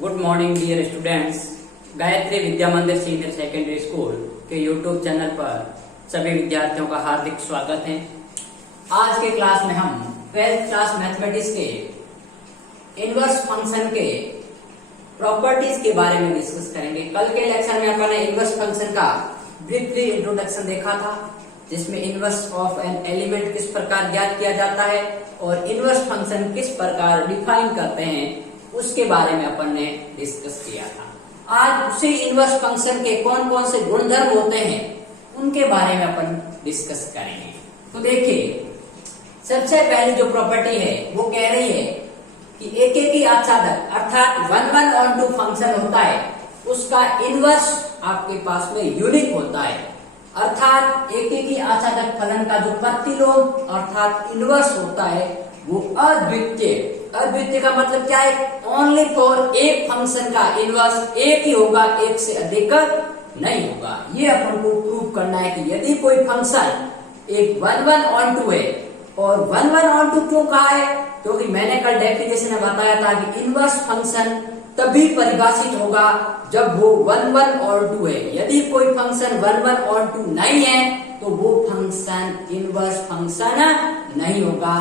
Good morning dear students. Gayatri Vidya Mandir senior secondary school के YouTube channel पर सभी विद्यार्थियों का हार्दिक स्वागत है। आज के क्लास में हम 12th क्लास मैथमेटिक्स के इनवर्स फंक्शन के प्रॉपर्टीज के बारे में डिस्कस करेंगे। कल के लेक्चर में अपन ने इनवर्स फंक्शन का ब्रीफली इंट्रोडक्शन देखा था, जिसमें इनवर्स ऑफ एन एलिमेंट किस प्रकार ज्ञात किया जाता है और इनवर्स फंक्शन किस प्रकार डिफाइन करते हैं उसके बारे में अपन ने डिस्कस किया था। आज उसी इनवर्स फंक्शन के कौन कौन से गुणधर्म होते हैं उनके बारे में अपन डिस्कस करेंगे। तो देखिए, सबसे पहली जो प्रॉपर्टी है वो कह रही है कि एक ही आच्छादक अर्थात 1/1 फंक्शन होता है, उसका इनवर्स आपके पास में यूनिक होता है। अर्थात एक ही आच्छादक फलन का जो प्रतिलोम अर्थात इनवर्स होता है वो अद्वितीय। अद्वितीय का मतलब क्या है? ओनली फॉर एक फंक्शन का इनवर्स एक ही होगा, एक से अधिक नहीं होगा। ये अपन को प्रूव करना है कि यदि कोई फंक्शन एक 1/1 है, और 1/1 क्यों कहा है? क्योंकि मैंने कल डेफिनेशन में बताया था कि इनवर्स फंक्शन तभी परिभाषित होगा जब वो 1/2 है। यदि कोई फंक्शन 1/2 नहीं है तो वो फंक्शन इनवर्स फंक्शन नहीं होगा।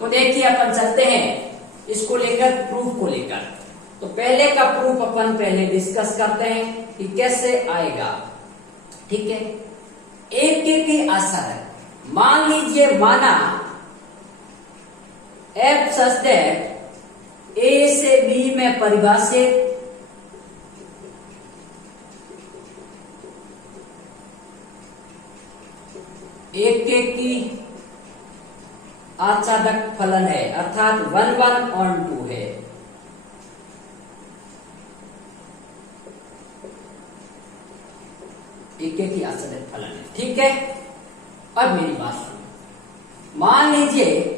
तो देखिए, अपन चलते हैं इसको लेकर, प्रूफ को लेकर। तो पहले का प्रूफ अपन पहले डिस्कस करते हैं कि कैसे आएगा। ठीक है, एक ही आच्छादक मान लीजिए, माना f सच दैट a से b में परिभाषित एक की आच्छादक फलन है, अर्थात 1/2 है। एक ही आच्छादक फलन है। ठीक है, अब मेरी बात सुनो। मान लीजिए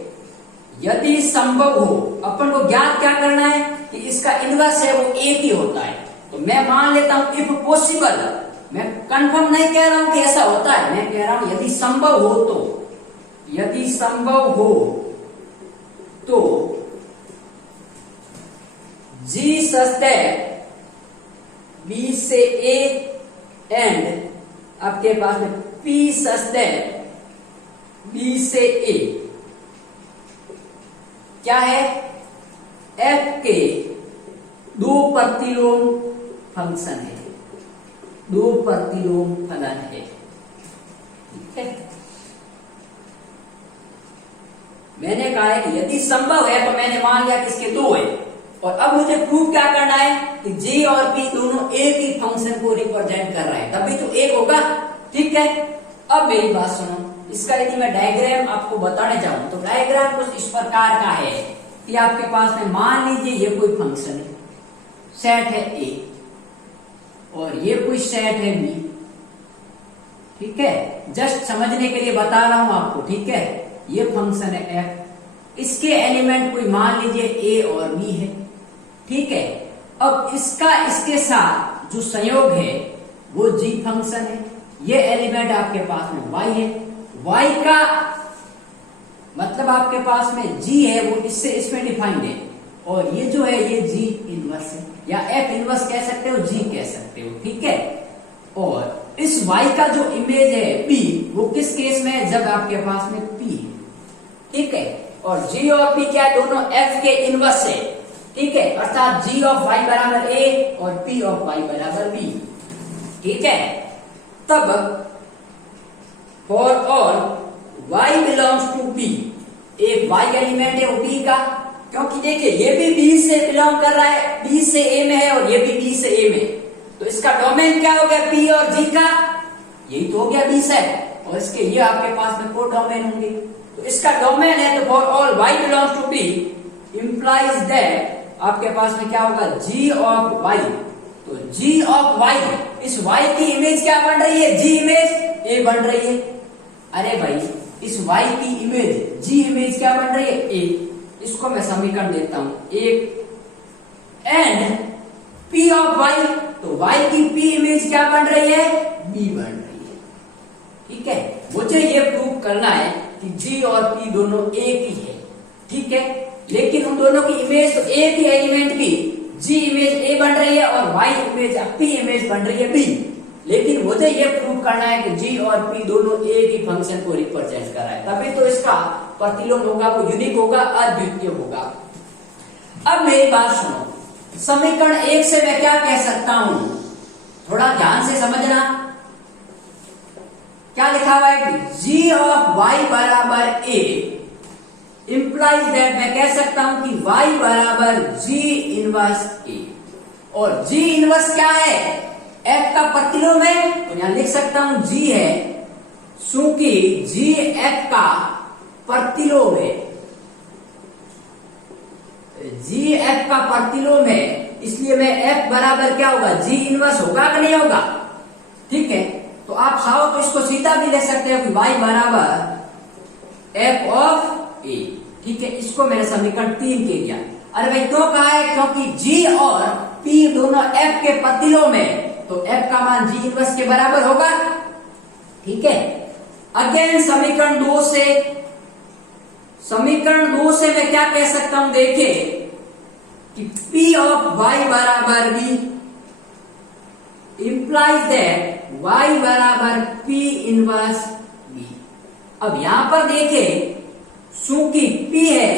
यदि संभव हो, अपन को ज्ञात क्या करना है कि इसका इनवर्स है वो एक ही होता है। तो मैं मान लेता हूं इफ पॉसिबल, मैं कंफर्म नहीं कह रहा हूं कि ऐसा होता है, मैं कह रहा हूं यदि संभव हो तो, यदि संभव हो तो G such that B से A एंड आपके पास में P such that B से A क्या है? F के दो प्रतिलोम फंक्शन है, दो प्रतिलोम फलन है। ठीक है, मैंने कहा है कि यदि संभव है तो मैंने मान लिया कि इसके दो है, और अब मुझे प्रूव क्या करना है कि G और P दोनों एक ही फंक्शन को रिप्रेजेंट कर रहे हैं, तभी तो एक होगा। ठीक है, अब मेरी बात सुनो। इसका यदि मैं डायग्राम आपको बताने जाऊं तो डायग्राम कुछ इस प्रकार का है कि आपके पास में मान लीजिए ये कोई फंक्शन है, सेट है A और ये कोई सेट है B। ठीक है, जस्ट समझने के लिए बता रहा हूं आपको। ठीक है, ये फंक्शन है f, इसके एलिमेंट कोई मान लीजिए a और b है। ठीक है, अब इसका इसके साथ जो संयोग है वो g फंक्शन है। ये एलिमेंट आपके पास में y है, y का मतलब आपके पास में g है वो इससे इसमें डिफाइंड है, और ये जो है ये g इनवर्स है, या f इनवर्स कह सकते हो, g कह सकते हो। ठीक है, और इस y का जो इमेज है p वो किस केस में है? जब आपके पास में p है। ठीक है, और G और P क्या है? दोनों F के इनवर्स है। ठीक है, अर्थात G ऑफ y बराबर A और P ऑफ y बराबर B। ठीक है, तब for all y belongs to P, एक y एलिमेंट है वो B का, क्योंकि देखिए ये भी B से बिलोंग कर रहा है, B से A में है और ये भी B से A में, तो इसका डोमेन क्या हो गया? P और G का, यही तो हो गया B से, और इसके ये आपके पास में को डोमेन होंगे। तो इसका डोमेन है, तो for all y belongs to P implies that आपके पास में क्या होगा? G of y। तो G ऑफ y, इस y की इमेज क्या बन रही है? G इमेज A बन रही है। अरे भाई, इस y की इमेज G इमेज क्या बन रही है? A। इसको मैं समीकरण देता हूं, एक एंड P ऑफ y, तो y की P इमेज क्या बन रही है? B बन रही है। ठीक है, मुझे ये प्रूव करना है कि G और P दोनों एक ही है। ठीक है, लेकिन उन दोनों की इमेज तो एक ही एलिमेंट की जी इमेज ए बन रही है और वाई इमेज पी इमेज बन रही है बी। लेकिन मुझे ये प्रूव करना है कि जी और पी दोनों एक ही फंक्शन को रिप्रेजेंट कर रहा है, तभी तो इसका प्रतिलोम होगा, वो यूनिक होगा, अद्वितीय होगा। अब मेरी बात सुनो, समीकरण 1 से मैं क्या कह सकता हूं, थोड़ा ध्यान से समझना। क्या लिखा हुआ है कि जी ऑफ वाई बराबर ए इंप्लाइज दैट, मैं कह सकता हूं कि y बराबर जी इनवर्स ए। और जी इनवर्स क्या है, f का प्रतिलोम है, तो यहां लिख सकता हूं g है, चूंकि g f का प्रतिलोम है, g f का प्रतिलोम है, इसलिए मैं f बराबर क्या होगा, g इनवर्स होगा कि नहीं होगा। ठीक है, तो आप चाहो तो इसको सीधा भी ले सकते हो कि y बराबर f ऑफ ए। ठीक है, इसको मैंने समीकरण 3 के दिया। अरे भाई क्यों कहा है, क्योंकि g और p दोनों f के प्रतिलोम है, तो f का मान g इनवर्स के बराबर होगा। ठीक है, अगेन समीकरण 2 से मैं क्या कह सकता हूं, देखिए कि p ऑफ y बराबर b इंप्लाइज दैट y बराबर p इनवर्स b। अब यहां पर देखिए, चूंकि p है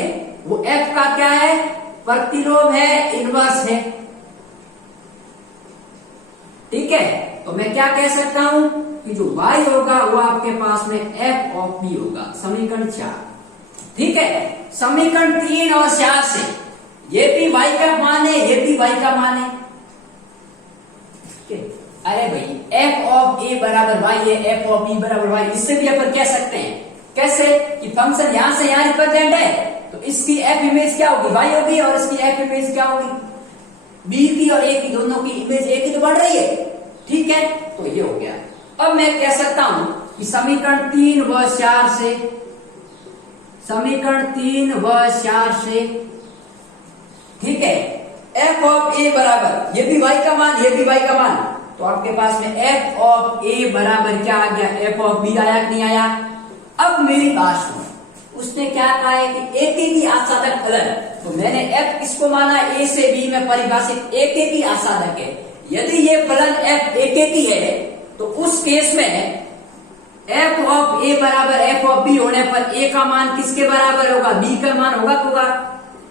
वो f का क्या है, प्रतिलोम है, इनवर्स है। ठीक है, तो मैं क्या कह सकता हूं कि जो y होगा वो आपके पास में f ऑफ b होगा, समीकरण 4। ठीक है, समीकरण 3 और 4 से ये भी y का मान है, ये भी y का मान है। अरे भाई f ऑफ a बराबर y है, f ऑफ b बराबर y, इससे भी अपन कह सकते हैं। कैसे कि फंक्शन यहां से यहां रिप्रेजेंट है, तो इसकी f इमेज क्या होगी, y होगी, और इसकी f इमेज क्या होगी, b की और a की, दोनों की इमेज एक ही तो बढ़ रही है। ठीक है, तो ये हो गया। अब मैं कह सकता हूं कि समीकरण 3 व 4 से, समीकरण 3 व 4 से, ठीक है, f ऑफ a बराबर, ये भी y का मान, ये भी y का मान, तो आपके पास में f ऑफ a बराबर क्या आ गया, f ऑफ b आया कि नहीं आया। अब मेरी बात सुनो, उसने क्या कहा है कि एक ही आसादक फलन, तो मैंने f किसको माना, a से b में परिभाषित एक ही आसादक है। यदि ये फलन f एक ही है, तो उस केस में f ऑफ a बराबर f ऑफ b होने पर a का मान किसके बराबर होगा, b का मान होगा।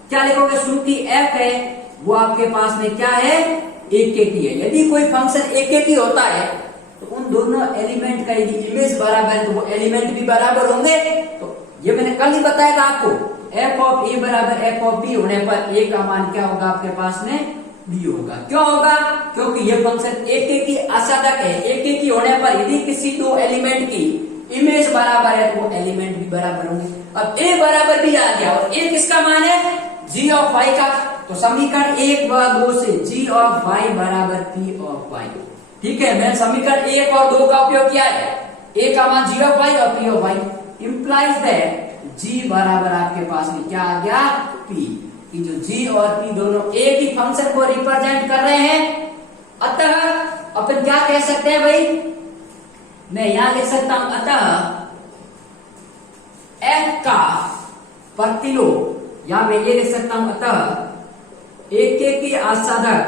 क्या लिखोगे, चूंकि f है वो आपके पास में क्या है, एक ही है। यदि कोई फंक्शन एक ही होता है, तो उन दोनों एलिमेंट का यदि इमेज बराबर है, तो वो एलिमेंट भी बराबर होंगे। तो ये मैंने कल ही बताया था आपको, f ऑफ a बराबर f ऑफ b होने पर a का मान क्या होगा, आपके पास में b होगा। क्यों होगा, क्योंकि ये फंक्शन एक ही आसादक है। एक ही होने पर यदि किसी दो एलिमेंट की इमेज बराबर है, तो वो एलिमेंट भी बराबर होंगे। अब a बराबर भी आ गया, और a किसका मान है, g ऑफ y का। तो समीकरण 1 व 2 से g ऑफ y बराबर p ऑफ y। ठीक है, मैंने समीकरण 1 और 2 का उपयोग किया है। a का मान g ऑफ y और p of y implies that g बराबर आपके पास में क्या आ गया, p, कि जो g और p दोनों एक ही फंक्शन को रिप्रेजेंट कर रहे हैं। अतः अपन क्या कह सकते हैं भाई, मैं यहां लिख सकता हूं, अतः f का प्रतिलोम, या मैं ये लिख सकता हूं, अतः एक ही आसादक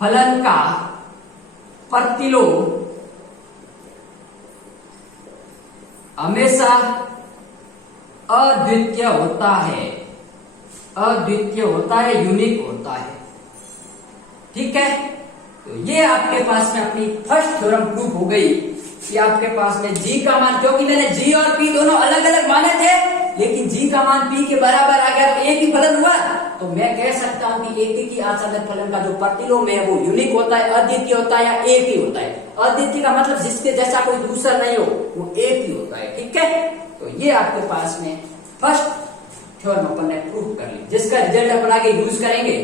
फलन का प्रतिलोम हमेशा अद्वितीय होता है, अद्वितीय होता है, यूनिक होता है। ठीक है, तो ये आपके पास में अपनी फर्स्ट थ्योरम प्रूफ हो गई कि आपके पास में g का मान, क्योंकि मैंने g और p दोनों अलग अलग माने थे, लेकिन g का मान p के बराबर आ गया, तो एक ही फलन हुआ। तो मैं कह सकता हूं कि एक ही आसादक फलन का जो प्रतिलोम है वो यूनिक होता है, अद्वितीय होता है, या एक ही होता है। अद्वितीय का मतलब जिसके जैसा कोई दूसरा नहीं हो, वो एक ही होता है। ठीक है, तो ये आपके पास में फर्स्ट थ्योरम अपन ने प्रूव कर ली, जिसका रिजल्ट अपन आगे यूज करेंगे।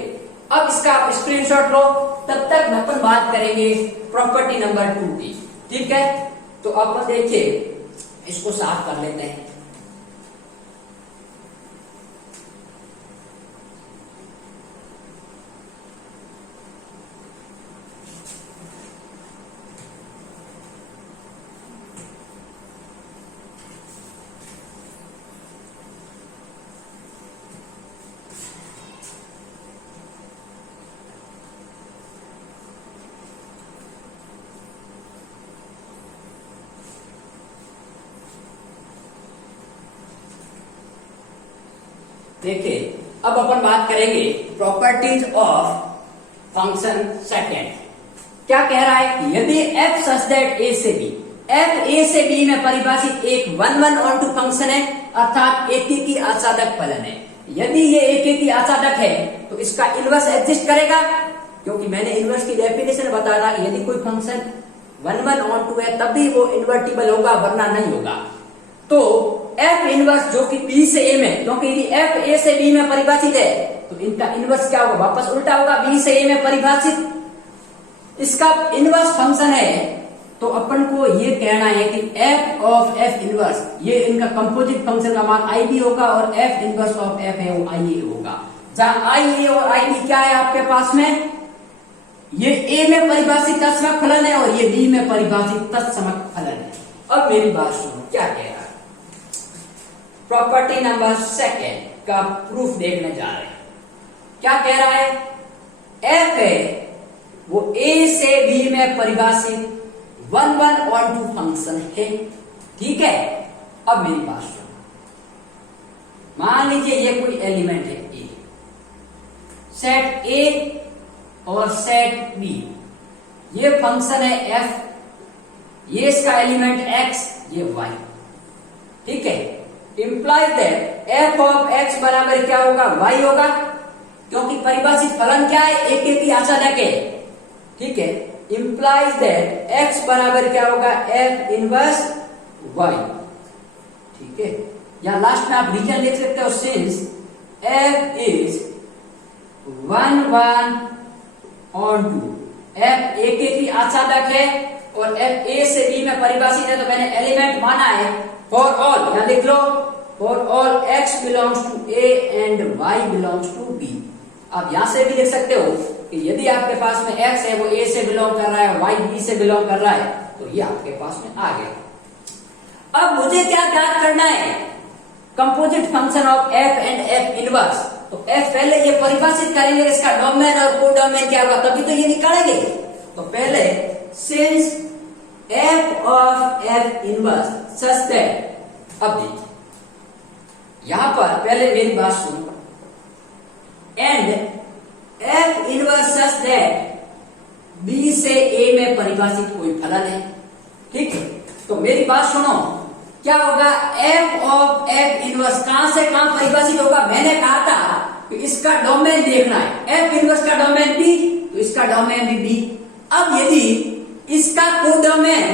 अब इसका आप स्क्रीनशॉट लो, तब तक अपन बात करेंगे प्रॉपर्टी नंबर 2 की। ठीक है, तो अपन देखिए, इसको साफ कर लेते हैं। देखिए अब अपन बात करेंगे प्रॉपर्टीज ऑफ फंक्शन सेकेंड। क्या कह रहा है कि यदि f सच दैट a से b, f a से b में परिभाषित एक 1/1 फंक्शन है अर्थात एकीकी आसादक फलन है। यदि ये एकीकी आसादक है तो इसका इनवर्स एग्जिस्ट करेगा, क्योंकि मैंने इनवर्स की डेफिनेशन बताया था कि यदि कोई फंक्शन 1/2 है तभी वो इन्वर्टिबल होगा, वरना नहीं होगा। तो f इनवर्स जो कि b से a में, क्योंकि यदि f a से b में परिभाषित है तो इनका इनवर्स क्या होगा, वापस उल्टा होगा, b से a में परिभाषित इसका इनवर्स फंक्शन है। तो अपन को ये कहना है कि f ऑफ f इनवर्स, ये इनका कंपोजिट फंक्शन का मान ib होगा और f इनवर्स ऑफ f है वो ia होगा। जहां ia और ib क्या है आपके पास में, ये a में परिभाषित तत्समक फलन है और ये b में परिभाषित तत्समक फलन है। अब मेरी बात सुनो, क्या कह रहा है, प्रॉपर्टी नंबर सेकेंड का प्रूफ देखने जा रहे हैं। क्या कह रहा है, f है वो a से b में परिभाषित 1/2 फंक्शन है, ठीक है। अब मेरी बात सुनो, मान लीजिए ये कोई एलिमेंट है a, सेट a और सेट b, ये फंक्शन है f, ये इसका एलिमेंट x, ये y, ठीक है। Implies that f of x बराबर क्या होगा, y होगा, क्योंकि परिभाषित फलन क्या है, एकीकी आसादक है, ठीक है। इंप्लाइज दैट x बराबर क्या होगा, f इनवर्स y, ठीक है। या लास्ट में आप रीजन लिख सकते हो, सिंस f इज 1/2, f एकीकी आसादक है और f a से b में परिभाषित है, तो मैंने एलिमेंट माना है फॉर ऑल, यहां लिख लो for all x belongs to a and y belongs to b। आप यहां से भी लिख सकते हो कि यदि आपके पास में x है वो a से बिलोंग कर रहा है, y b से बिलोंग कर रहा है, तो ये आपके पास में आ गया। अब मुझे क्या ज्ञात करना है, composite function of f and f inverse. तो f पहले ये परिभाषित करेंगे, इसका डोमेन और कोडोमेन क्या होगा, तभी तो ये निकालेंगे। तो पहले since f of f inverse such that, अब देखिए यहां पर पहले मेरी बात सुनो, and f inverse such that b से a में परिभाषित कोई फलन है, ठीक है। तो मेरी बात सुनो, क्या होगा, f ऑफ f इनवर्स कहां से कहां परिभाषित होगा, मैंने कहा था कि इसका डोमेन देखना है, f इनवर्स का डोमेन b, तो इसका डोमेन भी b। अब यदि इसका कोडोमेन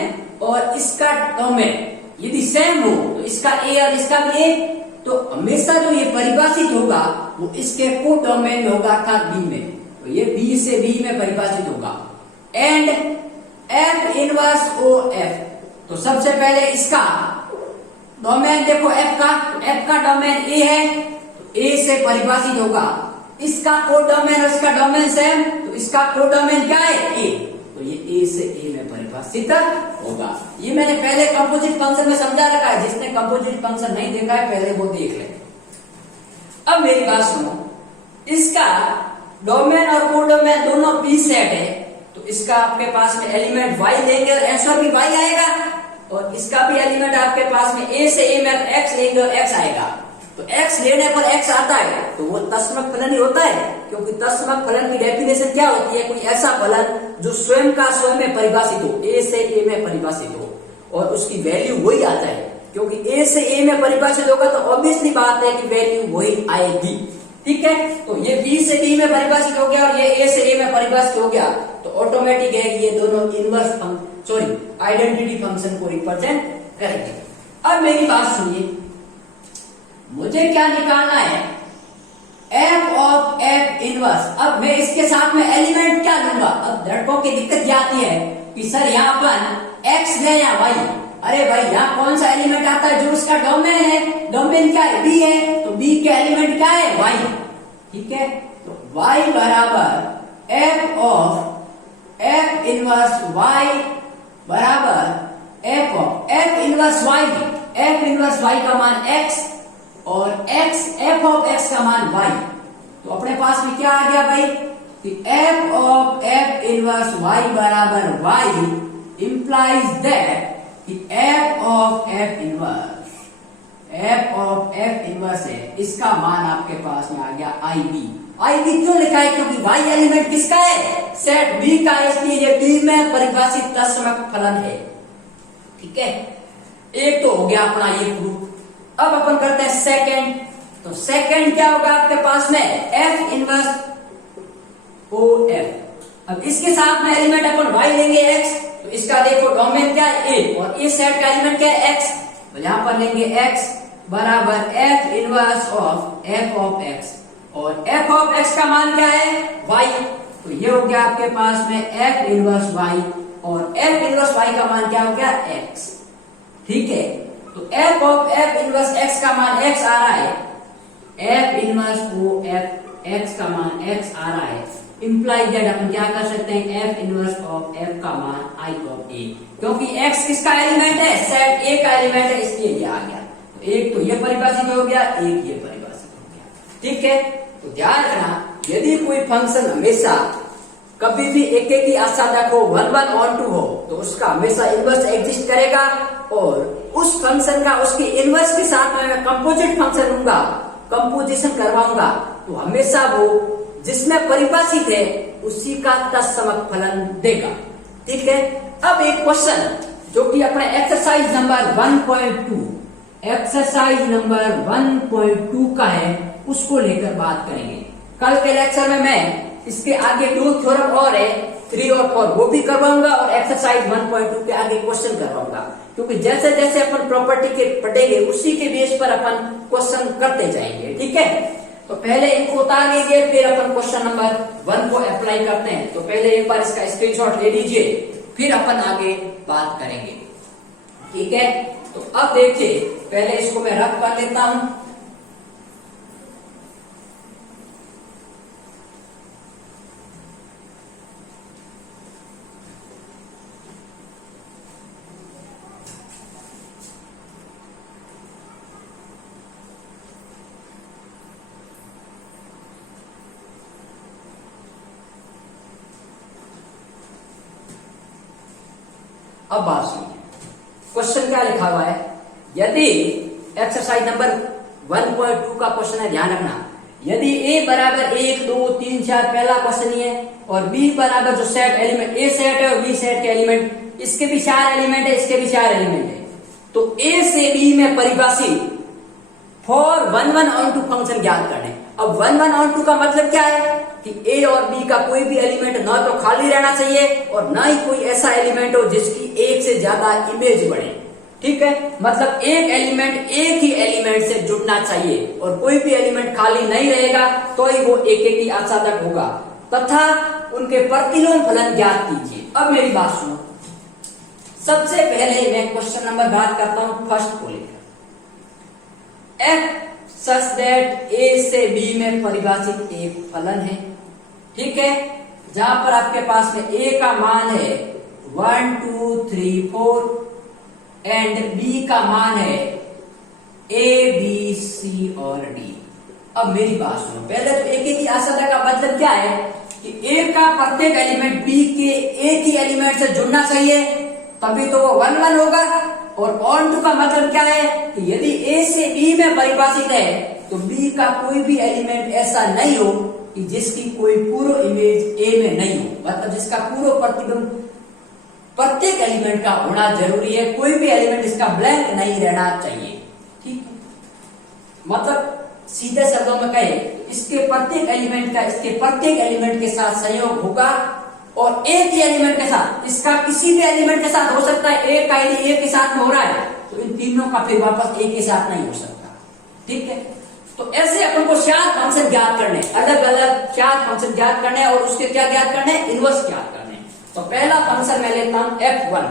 और इसका डोमेन यदि सेम हो, तो इसका a और इसका भी a, तो हमेशा जो ये परिभाषित होगा वो इसके कोडोमेन में होगा अर्थात b में, तो ये b से b में परिभाषित होगा। And f inverse o f, तो सबसे पहले इसका डोमेन देखो f का डोमेन a है, तो a से परिभाषित होगा। इसका कोडोमेन और इसका डोमेन सेम, तो इसका कोडोमेन क्या है, a, तो ये a से a में परिभाषित होगा। ये मैंने पहले कंपोजिट फंक्शन में समझा रखा है, जिसने कंपोजिट फंक्शन नहीं देखा है पहले वो देख ले। अब मेरी बात सुनो, इसका डोमेन और कोडोमेन दोनों b सेट है, तो इसका आपके पास में एलिमेंट y लेंगे और आंसर भी y आएगा, और इसका भी एलिमेंट आपके पास में a से a में x लेंगे और x आएगा। तो x लेने पर x आता है तो वो तत्समक फलन ही होता है, क्योंकि तत्समक फलन की डेफिनेशन क्या होती है, कोई ऐसा फलन जो स्वयं का स्वयं में परिभाषित हो, a से a में परिभाषित हो और उसकी वैल्यू वही आ जाए, क्योंकि a से a में परिभाषित होगा तो ऑब्वियसली बात है कि वैल्यू वही आएगी, ठीक है। तो ये b से b में परिभाषित हो गया और ये a से a में परिभाषित हो गया, तो ऑटोमेटिक है कि ये दोनों इनवर्स आइडेंटिटी फंक्शन को रिप्रेजेंट करेंगे। अब मेरी बात सुनिए, मुझे क्या निकालना है, f ऑफ f इनवर्स। अब मैं इसके साथ में एलिमेंट क्या लूंगा, अब लड़कों की दिक्कत क्या आती है कि सर यहाँ पर x ले या y, अरे भाई यहाँ कौन सा एलिमेंट आता है जो उसका डोमेन है, डोमेन क्या है, b है, तो b के एलिमेंट क्या है, y, ठीक है। तो y बराबर f of f inverse y बराबर f of f inverse y, f inverse y का मान x और x f ऑफ x का मान y, तो अपने पास में क्या आ गया भाई कि f of f inverse y बराबर y इंप्लाइज दैट कि f of f F of f inverse है, इसका मान आपके पास में आ गया आई बी। आई बी क्यों लिखा है? क्योंकि वाई एलिमेंट किसका है? सेट बी का, इसलिए ये बी में परिभाषित तत्समक फलन है। ठीक है, एक तो हो गया अपना ये प्रूफ। अब अपन करते हैं सेकंड। तो सेकंड क्या होगा आपके पास में? F inverse o f. अब इसके साथ में एलिमेंट अपन वाई लेंगे एक्स, तो इसका देखो डोमेन क्या है? ए, और ए सेट का एलिमेंट क्या है? एक्स। तो यहां पर लेंगे एक्स बराबर एफ इनवर्स ऑफ एक्स, और एफ ऑफ एक्स का मान क्या है? वाई। तो ये हो गया आपके पास में एफ इनवर्स वाई, और एफ इनवर्स वाई का मान क्या हो गया? एक्स। ठीक है, तो f of f inverse x का मान एक्स आ रहा है, f inverse o f x का मान एक्स आ रहा है, इंप्लाई दैट अपन क्या कर सकते हैं? एफ इनवर्स ऑफ एफ का मान आई ऑफ ए, क्योंकि एक्स किसका एलिमेंट है? सेट ए का एलिमेंट है, इसलिए ये आ गया। तो एक तो ये परिभाषित हो गया, एक ये परिभाषित हो गया। ठीक है, तो ध्यान रखना, यदि कोई फंक्शन हमेशा कभी भी एक ही आसादक हो, 1 1 ऑन 2 हो, तो उसका हमेशा इनवर्स एग्जिस्ट करेगा, और उस फंक्शन का उसके इनवर्स के साथ में मैं कंपोजिट फंक्शन लूंगा, कंपोजिशन करवाऊंगा, तो हमेशा वो जिसमें परिभाषित है उसी का तत्समक फलन देगा। ठीक है, अब एक क्वेश्चन जो कि अपने एक्सरसाइज नंबर 1.2 एक्सरसाइज नंबर 1.2 का है, उसको लेकर बात करेंगे। कल के लेक्चर में मैं इसके आगे 2 थ्योरम और है, 3 और 4, वो भी करवाऊंगा, और एक्सरसाइज 1.2 के आगे क्वेश्चन करवाऊंगा, क्योंकि जैसे जैसे अपन प्रॉपर्टी के पढ़ेंगे उसी के बेस पर अपन क्वेश्चन करते जाएंगे। ठीक है, तो पहले इनको उतार लीजिए, फिर अपन क्वेश्चन नंबर 1 को अप्लाई करते हैं। तो पहले एक बार इसका स्क्रीनशॉट ले लीजिए, फिर अपन आगे बात करेंगे। ठीक है, तो अब देखिए, पहले इसको मैं रफ कर लेता हूं। अब बात सुनिए, क्वेश्चन क्या लिखा हुआ है? यदि एक्सरसाइज नंबर 1.2 का क्वेश्चन है, ध्यान रखना, यदि a बराबर 1 2 3 4 पहला क्वेश्चन ही है, और b बराबर जो सेट एलिमेंट a सेट है और b सेट के एलिमेंट, इसके भी 4 एलिमेंट है, इसके भी 4 एलिमेंट है, तो a से b में परिभाषित फॉर 1 1 ऑन 2 फंक्शन ज्ञात करने। अब 1 1 ऑन 2 का मतलब क्या है? कि a और b का कोई भी एलिमेंट ना तो खाली रहना चाहिए, और ना ही कोई ऐसा एलिमेंट हो जिसकी एक से ज्यादा इमेज बने। ठीक है, मतलब एक एलिमेंट एक ही एलिमेंट से जुड़ना चाहिए, और कोई भी एलिमेंट खाली नहीं रहेगा, तो ही वो एक ही आसादक होगा, तथा उनके प्रतिलोम फलन ज्ञात कीजिए। अब मेरी बात सुनो, सबसे पहले मैं क्वेश्चन नंबर बात करता हूं फर्स्ट को लेकर। एफ सच दैट ए से बी में परिभाषित एक फलन है। ठीक है, जहां पर आपके पास में ए का मान है 1 2 3 4 एंड बी का मान है ए बी सी और डी। अब मेरी बात सुनो, पहले तो एक ही आसादक का मतलब क्या है? कि ए का प्रत्येक एलिमेंट बी के एक ही एलिमेंट से जुड़ना चाहिए, तभी तो वो 1 1 होगा। और ऑन टू का मतलब क्या है? कि यदि ए से बी में परिभाषित है, तो बी का कोई भी एलिमेंट ऐसा नहीं हो कि जिसकी कोई पूर्व इमेज ए में नहीं हो, मतलब जिसका पूर्व प्रतिबिंब प्रत्येक एलिमेंट का होना जरूरी है, कोई भी एलिमेंट इसका ब्लैंक नहीं रहना चाहिए। ठीक है, मतलब सीधे शब्दों में कहे, इसके प्रत्येक एलिमेंट के साथ संयोग होगा, और एक ही एलिमेंट के साथ, इसका किसी भी एलिमेंट के साथ हो सकता है, एक का यदि एक के साथ में हो रहा है, तो इन तीनों का फिर वापस एक के साथ नहीं हो सकता। ठीक है, तो ऐसे अपन को 4 फंक्शन ज्ञात करने, अलग अलग 4 फंक्शन ज्ञात करने, और उसके क्या ज्ञात करने? इनवर्स ज्ञात करने। तो पहला फंक्शन मैं लेता हूं f1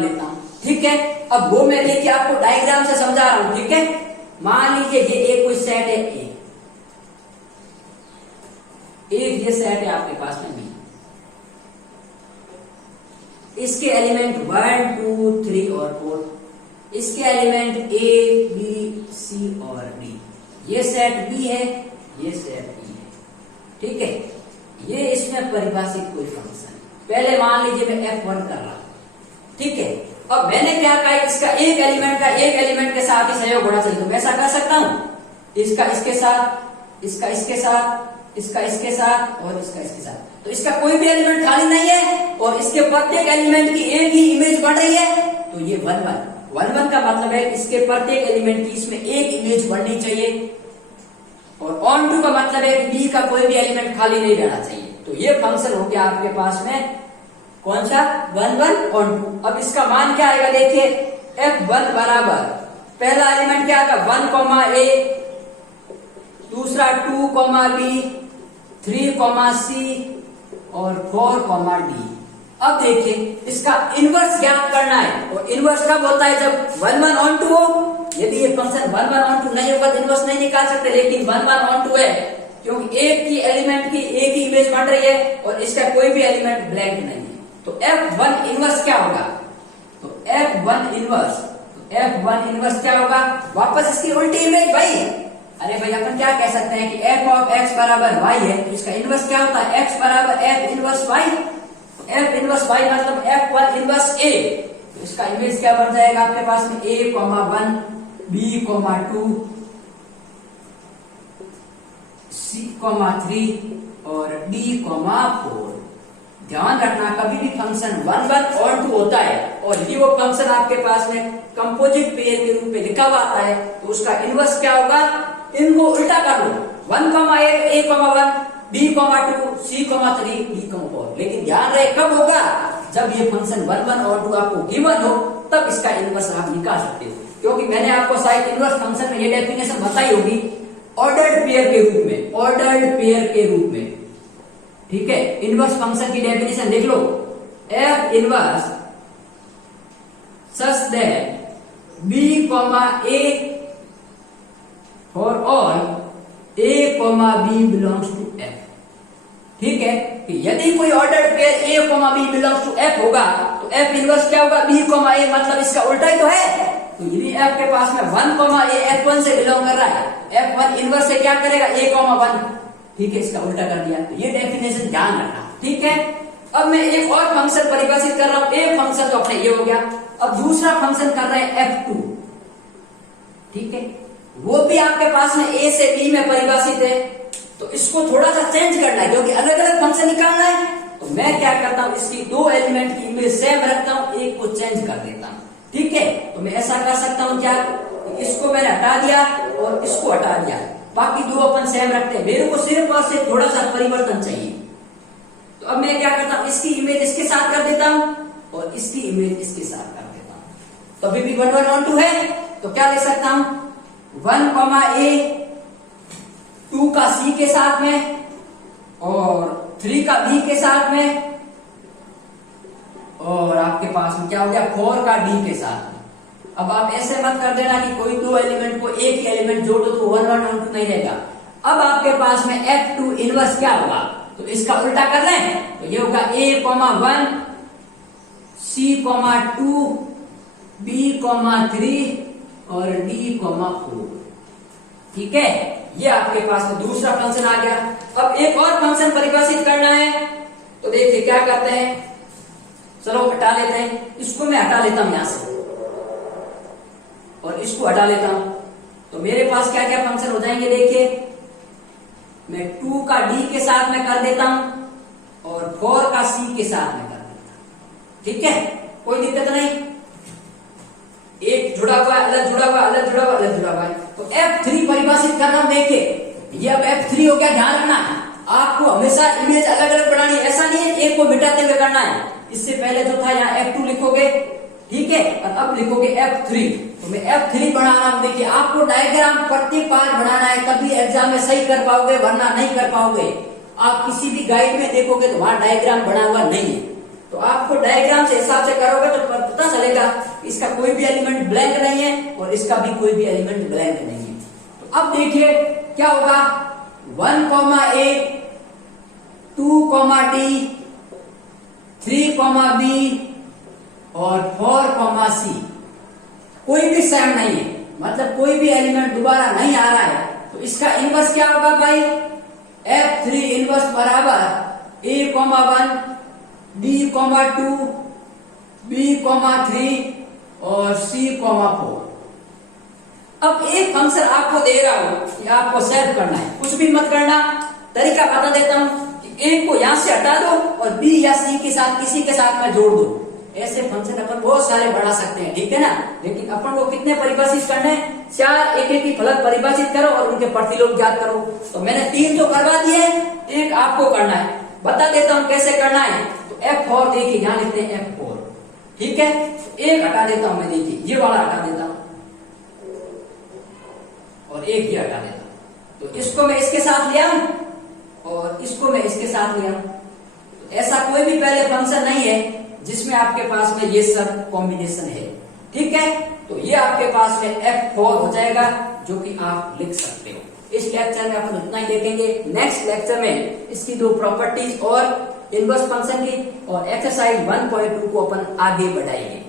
लेता हूं। ठीक है, अब वो मैं लेके आपको डायग्राम से समझा रहा हूं। ठीक है, मान लीजिए ये एक कोई सेट है, एक ये सेट है आपके पास में बी, इसके एलिमेंट 1 2 3 और 4, इसके एलिमेंट ए बी सी और डी। ये सेट बी है, ये सेट बी है। ठीक है, ये इसमें परिभाषित कोई फंक्शन। पहले मान लीजिए मैं f1 कर रहा हूं। ठीक है, अब मैंने क्या कहा, इसका एक एलिमेंट का एक एलिमेंट के साथ ही सहयोग होना चाहिए, तो मैं ऐसा कर सकता हूं, इसका इसके साथ, इसका इसके साथ, इसका इसके साथ और इसका इसके साथ। तो इसका कोई भी एलिमेंट खाली नहीं है और इसके प्रत्येक एलिमेंट की एक ही इमेज बढ़ रही है, तो ये 1 1 1 1 का मतलब है इसके प्रत्येक एलिमेंट की इसमें एक इमेज बढ़नी चाहिए। और ऑन टू का मतलब है कि बी का कोई भी एलिमेंट खाली नहीं रहना चाहिए। तो ये फंक्शन हो गया आपके पास में कौन सा, 1 1 ऑन टू। अब इसका मान क्या आएगा, देखिए F1 बराबर पहला एलिमेंट क्या आएगा 1 A, दूसरा 2 B, 3 C और 4 D। अब देखिए इसका इनवर्स ज्ञात करना है, और इनवर्स कब होता है, जब 1 1 ऑन टू हो। यदि ये फंक्शन 1 1 ऑन टू नहीं होगा तो इनवर्स नहीं निकाल सकते, लेकिन 1 1 ऑन टू है क्योंकि एक की एलिमेंट की एक ही इमेज बन रही है और इसका कोई भी एलिमेंट ब्लैंक नहीं है। तो F1 इनवर्स क्या होगा, तो F1 इनवर्स क्या होगा, वापस इसकी उल्टी इमेज भाई। अरे भाई अपन क्या कह सकते हैं कि f ऑफ x बराबर y है, तो इसका इनवर्स क्या होता है, x बराबर f inverse y। f inverse y मतलब F1 इनवर्स a, तो इसका इमेज क्या बन जाएगा आपके पास में a, 1 b, 2 c, 3 और d, 4। ध्यान रखना कभी भी फंक्शन 1 1 और 2 होता है और ये वो फंक्शन आपके पास में कंपोजिट पेयर के रूप में लिखा हुआ आता है, तो उसका इनवर्स क्या होगा, इनको उल्टा कर लो, 1 A, a 1 b 2 c 3 d 4। लेकिन ध्यान रहे कब होगा, जब ये फंक्शन 1 1 और 2 आपको गिवन हो, तब इसका इनवर्स आप निकाल सकते हो। क्योंकि मैंने आपको शायद इनवर्स फंक्शन में ये डेफिनेशन बताई होगी, ऑर्डर्ड पेयर के रूप में, ऑर्डर्ड पेयर के रूप में। ठीक है, इनवर्स फंक्शन की डेफिनेशन लिख लो, f inverse such that b, a for all a, b belongs to f। ठीक है, कि यदि कोई ordered pair a, b belongs to f होगा तो f इनवर्स क्या होगा, b, a, मतलब इसका उल्टा ही तो है। तो यदि f के पास में 1, a f1 से बिलोंग कर रहा है, f1 इनवर्स से क्या करेगा, a, 1। ठीक है, इसका उल्टा कर दिया। तो ये डेफिनेशन ध्यान रखना। ठीक है, अब मैं एक और फंक्शन परिभाषित कर रहा हूं, एक फंक्शन तो अपने ये हो गया, अब दूसरा फंक्शन कर रहे हैं F2। ठीक है, वो भी आपके पास में a से b में परिभाषित है, तो इसको थोड़ा सा चेंज करना है क्योंकि अलग अलग फंक्शन निकालना है। तो मैं क्या करता हूं, इसकी दो एलिमेंट की इमेज सेम रखता हूं, एक को चेंज कर देता हूं। ठीक है, तो मैं ऐसा कर सकता हूं क्या, इसको मैंने हटा दिया और इसको हटा दिया, बाकी दो अपन सेम रखते हैं, मेरे को सिर्फ और सिर्फ थोड़ा सा परिवर्तन चाहिए। तो अब मैं क्या करता हूं, इसकी इमेज इसके साथ कर देता हूं और इसकी इमेज इसके साथ कर देता हूं। तो अभी भी 1 1 2 है, तो क्या लिख सकता हूं, 1 A 2 का C के साथ में और 3 का B के साथ में, और आपके पास में क्या हो गया 4 का D के साथ में। अब आप ऐसे मत कर देना कि कोई दो एलिमेंट को एक ही एलिमेंट जोड़ दो तो 1 1 2 नहीं रहेगा। अब आपके पास में F2 इनवर्स क्या होगा, तो इसका उल्टा कर रहे हैं, तो ये होगा a, 1 c, 2 b, 3 और d, 4। ठीक है, ये आपके पास में दूसरा फंक्शन आ गया। अब एक और फंक्शन परिभाषित करना है, तो देखिए क्या करते हैं, चलो हटा लेते हैं, इसको मैं हटा लेता हूं यहां से और इसको हटा लेता हूं, तो मेरे पास क्या क्या फंक्शन हो जाएंगे, देखिए मैं 2 का d के साथ में कर देता हूं और 4 का c के साथ में कर देता हूं। ठीक है, कोई दिक्कत नहीं, एक जुड़ा हुआ अलग जुड़ा हुआ अलग जुड़ा हुआ अलग जुड़ा हुआ है। तो F3 परिभाषित करना, देखिए ये अब F3 हो गया। ध्यान रखना आपको हमेशा इमेज अलग अलग बनानी है, ऐसा नहीं है एक को मिटाते हुए करना है। इससे पहले जो था यहाँ F2 लिखोगे, ठीक है, और अब लिखोगे F3। तो मैं F3 बना रहा हूं, देखिए आपको डायग्राम प्रत्येक पार्ट बनाना है, तभी एग्जाम में सही कर पाओगे, वरना नहीं कर पाओगे। आप किसी भी गाइड में देखोगे तो वहां डायग्राम बना हुआ नहीं है, तो आपको डायग्राम से हिसाब से करोगे तो पता चलेगा इसका कोई भी एलिमेंट ब्लैंक नहीं है और इसका भी कोई भी एलिमेंट ब्लैंक नहीं है। तो अब देखिए क्या होगा, 1 A 2 D 3 B और 4 C कोई भी सेम नहीं है, मतलब कोई भी एलिमेंट दोबारा नहीं आ रहा है। तो इसका इनवर्स क्या होगा भाई, F3 इनवर्स बराबर a, 1 D, 2 B, 3 और C,4। अब एक फंक्शन आपको दे रहा हो कि आपको सॉल्व करना है, कुछ भी मत करना, तरीका बता देता हूं कि एक को यहां से हटा दो और बी या सी के साथ किसी के साथ में जोड़ दो। ऐसे फंक्शन अपन बहुत सारे बढ़ा सकते हैं, ठीक है ना। लेकिन अपन को कितने परिभाषित करने हैं, 4 एक ही फलक परिभाषित करो और उनके प्रतिलोम ज्ञात करो। तो मैंने 3 तो करवा दिए, एक आपको करना है, बता देता हूं कैसे करना है। तो F4 देखिए, यहां लिखते हैं F4, ठीक है। एक हटा देता हूं मैं, देखिए ये वाला हटा देता हूं और एक ये हटा देता हूं। तो इसको मैं इसके साथ ले आऊं और इसको मैं इसके साथ ले आऊं। तो ऐसा कोई भी पहले फंक्शन नहीं है जिसमें आपके पास में ये सब कॉम्बिनेशन है, ठीक है। तो ये आपके पास में F4 हो जाएगा, जो कि आप लिख सकते हो। इस लेक्चर में अपन इतना ही देखेंगे। नेक्स्ट लेक्चर में इसकी 2 प्रॉपर्टीज और इनवर्स फंक्शन की और एक्सरसाइज 1.2 को अपन आगे बढ़ाएंगे।